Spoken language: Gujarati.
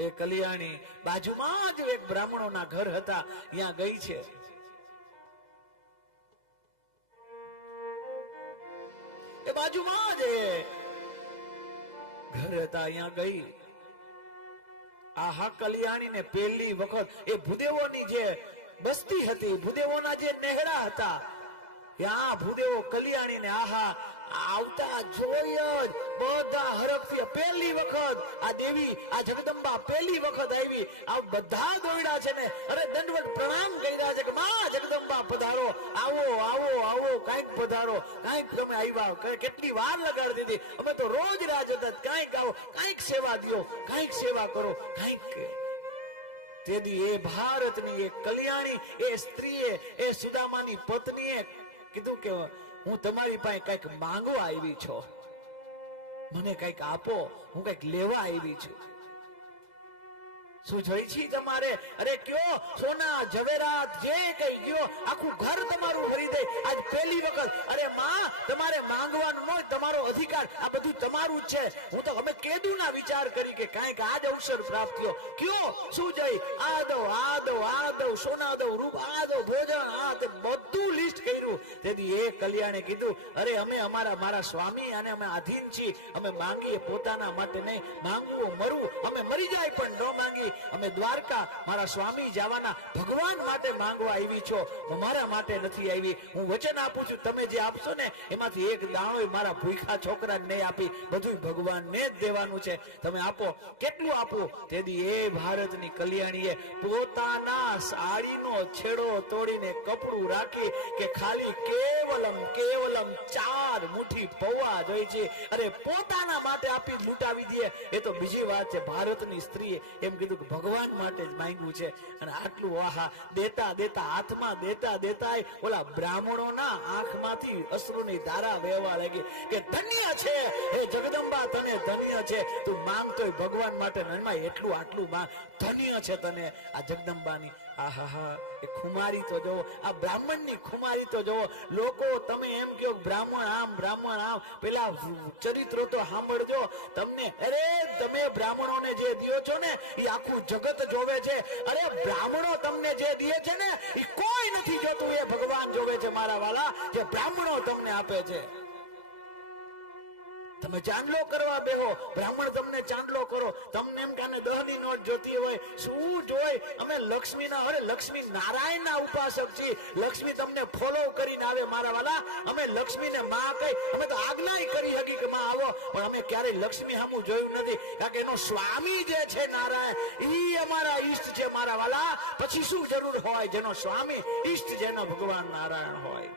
એ કલ્યાણી બાજુમાં જ એક બ્રાહ્મણોના ઘર હતા, ત્યાં ગઈ છે. એ બાજુમાં જ ઘર હતા, ત્યાં ગઈ. આહા કલ્યાણી ને પહેલી વખત એ ભૂદેવોની જે બસ્તી હતી, ભૂદેવોના જે નેહડા હતા, ત્યાં ભૂદેવો કલ્યાણી ને આહા આવતા જોઈ જ બધા હરખથી પહેલી વખત આ દેવી, આ જગદંબા પહેલી વખત આવી. આ બધા દોડ્યા છે ને, અરે દંડવત પ્રણામ કર્યા છે કે માં જગદંબા પધારો. આવો આવો આવો, કાંઈક પધારો. કાંઈક તમે આવ્યા કેટલી વાર લગાડી દીધી. અમે તો રોજ રાહ હતા. કાંઈક આવો, કાંઈક સેવા દિયો કાંઈક સેવા કરો. કાંઈક તેથી એ ભારતની એ કલ્યાણી, એ સ્ત્રીએ, એ સુદામાની પત્નીએ કીધું કે હું તમારી પાસે કંઈક માંગવા આવી છો. મને કંઈક આપો હું કંઈક લેવા આવી છું. શું જોઈ છી તમારે? અરે કયો? સોના ઝવેરાત જે કઈ ગયો આખું ઘર તમારું ભરી દે. આજ પહેલી વખત. અરે માં તમારે માંગવાનું હોય, તમારો અધિકાર આ બધું તમારું જ છે. હું તો અમે કેદુ ના વિચાર કરી કે કાંઈક આજ અવસર પ્રાપ્ત થયો. કયો? શું જઈ? આ દઉં આ દઉં આ દઉં સોના દો રૂપ આ દઉં ભોજન આ તે તેથી એ કલ્યાણે કીધું, અરે, અમે અમારા, મારા સ્વામી અને અમે આધીન છીએ અમે માંગીએ પોતાના માટે નહીં, માંગવું, મરવું, અમે મરી જાય પણ ન માંગી, અમે દ્વારકા, મારા સ્વામી જવાના ભગવાન માટે માંગવા આવી છો મારા માટે નથી આવી, હું વચન આપું છું, તમે જે આપશો ને, એમાંથી એક દાણો મારા ભૂખા છોકરાને નહીં આપી બધું ભગવાનને જ દેવાનું છે, તમે આપો, કેટલું આપો? તેથી એ ભારતની કલ્યાણીએ પોતાના સાડીનો છેડો તોડીને કપડું રાખી કે ખાલી કેવલમ કેવલમ ચાર મુઠ્ઠી પૌવા જોઈ છે. અરે પોતાના માટે આપી લૂંટાવી દે. એ તો બીજી વાત છે, ભારતની સ્ત્રીએ એમ કીધું કે ભગવાન માટે જ માંગ્યું છે. અને આટલું આહા, દેતા દેતા, હાથમાં દેતા દેતા ઓલા બ્રાહ્મણોના આંખમાંથી અશ્રુની ધારા વહેવા લાગી કે ધન્ય છે, હે જગદંબા, તને ધન્ય છે. તું માંગતોય ભગવાન માટે એમાં એટલું આટલું માં ધન્ય છે તને. આ જગદંબાની આહા હા એ ખુમારી તો જોવો, આ બ્રાહ્મણની ખુમારી તો જોવો. લોકો તમે એમ કહો બ્રાહ્મણ આમ બ્રાહ્મણ આમ, પેલા ચરિત્રો તો સાંભળજો. તમને, અરે તમે બ્રાહ્મણોને જે દિયો છો ને, એ આખું જગત જોવે છે. અરે બ્રાહ્મણો તમને જે દે છે ને, એ કોઈ નથી જોતું એ ભગવાન જોવે છે મારા વાલા, જે બ્રાહ્મણો તમને આપે છે. તમે ચાંદલો કરવા બેહો, બ્રાહ્મણ તમને ચાંદલો કરો. તમને એમ કે દહની નોટ જોતી હોય. શું જોય? અમે લક્ષ્મીના, અરે લક્ષ્મી નારાયણના ઉપાસક છીએ. લક્ષ્મી તમને ફોલો કરીને આવે મારા વાલા. અમે લક્ષ્મીને માં કહી, અમે તો આજ્ઞા કરી હકી કે માં આવો. પણ અમે ક્યારેય લક્ષ્મી સામું જોયું નથી. કારણ કે એનો સ્વામી જે છે નારાયણ, ઈ અમારા ઈષ્ટ છે મારા વાલા. પછી શું જરૂર હોય? જેનો સ્વામી ઈષ્ટ, જેનો ભગવાન નારાયણ હોય.